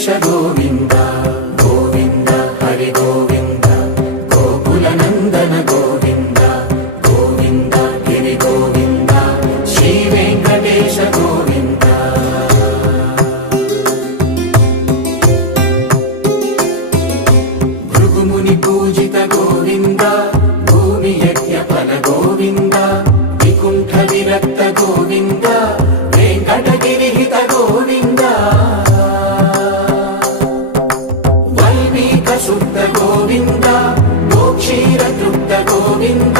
ವೆಂಕಟೇಶ ಗೋವಿಂದ ಗೋವಿಂದ ಹರಿ ಗೋವಿಂದ ಗೋಕುಲ ನಂದನ ಗೋವಿಂದ ಗೋವಿಂದ ಗಿರಿ ಗೋವಿಂದ ಶ್ರೀ ವೆಂಕಟೇಶ ಗೋವಿಂದ. ಭೃಗುಮುನಿ ಪೂಜಿತ ಗೋವಿಂದ ಭೂಮಿ ಯಜ್ಞ ಫಲ ಗೋವಿಂದ ವಿಕುಂಠ ವಿರಕ್ತ ಗೋವಿಂದ ವೆಂಕಟಗಿರಿ ಹಿತ ಗೋವಿಂದ ವಲ್ಮೀಕ ಶುದ್ಧ ಗೋವಿಂದ ಗೋಕ್ಷೀರ ತೃಪ್ತ ಗೋವಿಂದ